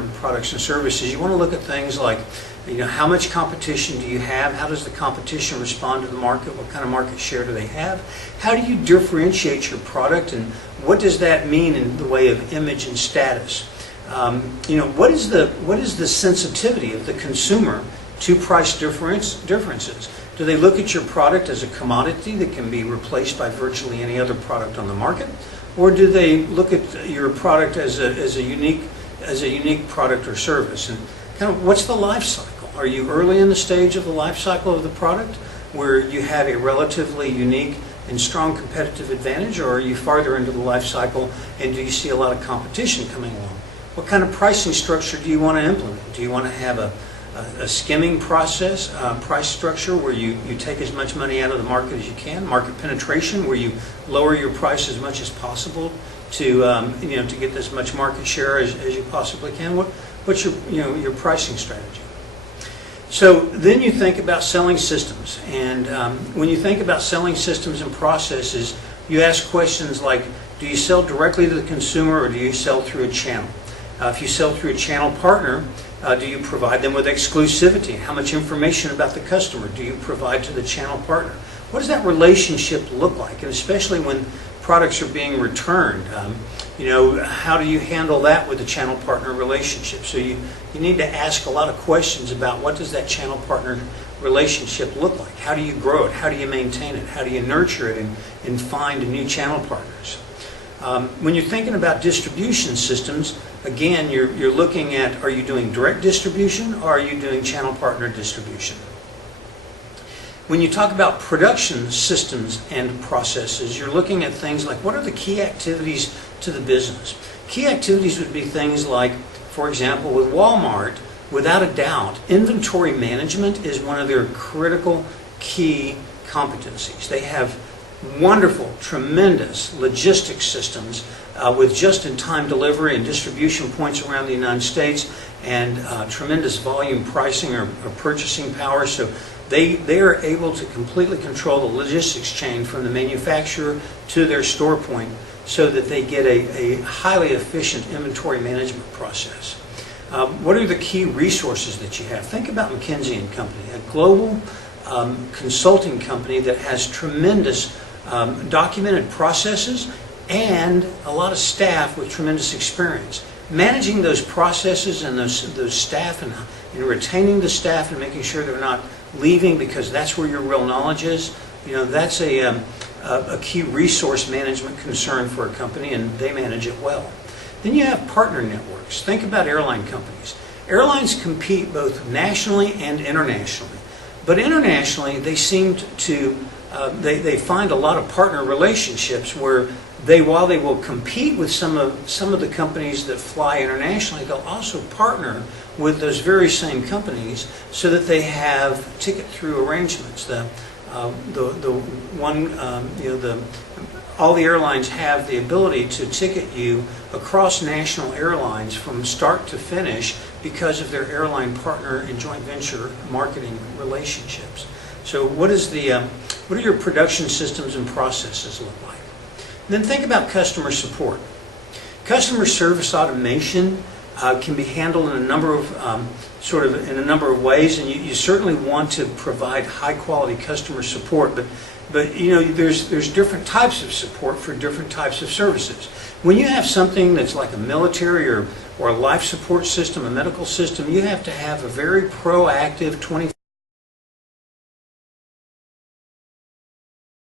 your products and services, you want to look at things like, how much competition do you have? How does the competition respond to the market? What kind of market share do they have? How do you differentiate your product, and what does that mean in the way of image and status? What is the sensitivity of the consumer to price differences? Do they look at your product as a commodity that can be replaced by virtually any other product on the market, or do they look at your product as a unique product or service? And kind of, what's the life cycle? Are you early in the stage of the life cycle of the product, where you have a relatively unique and strong competitive advantage, or are you farther into the life cycle and do you see a lot of competition coming along? What kind of pricing structure do you want to implement? Do you want to have a skimming process, price structure, where you take as much money out of the market as you can? Market penetration, where you lower your price as much as possible to to get as much market share as you possibly can? What's your pricing strategy? So then you think about selling systems, and when you think about selling systems and processes, you ask questions like, do you sell directly to the consumer, or do you sell through a channel? If you sell through a channel partner, do you provide them with exclusivity? How much information about the customer do you provide to the channel partner? What does that relationship look like? And especially when products are being returned, how do you handle that with the channel partner relationship? So you need to ask a lot of questions about, what does that channel partner relationship look like? How do you grow it? How do you maintain it? How do you nurture it and find new channel partners? When you're thinking about distribution systems, again, you're looking at, are you doing direct distribution, or are you doing channel partner distribution? When you talk about production systems and processes, you're looking at things like, what are the key activities to the business? Key activities would be things like, for example, with Walmart, without a doubt, inventory management is one of their critical key competencies. They have wonderful, tremendous logistics systems with just-in-time delivery and distribution points around the United States, and tremendous volume pricing or purchasing power. So they are able to completely control the logistics chain from the manufacturer to their store point, so that they get a highly efficient inventory management process. What are the key resources that you have? Think about McKinsey & Company, a global consulting company that has tremendous documented processes and a lot of staff with tremendous experience. Managing those processes and those staff, and retaining the staff and making sure they're not leaving, because that's where your real knowledge is, that's a key resource management concern for a company, and they manage it well. Then you have partner networks. Think about airline companies. Airlines compete both nationally and internationally. But internationally, they seem to they find a lot of partner relationships where while they will compete with some of the companies that fly internationally, they'll also partner with those very same companies, so that they have ticket-through arrangements. All the airlines have the ability to ticket you across national airlines from start to finish because of their airline partner and joint venture marketing relationships. So what are your production systems and processes look like? Then think about customer support. Customer service automation can be handled in a number of ways, and you certainly want to provide high quality customer support, but there's different types of support for different types of services. When you have something that's like a military or a life support system, a medical system, you have to have a very proactive 24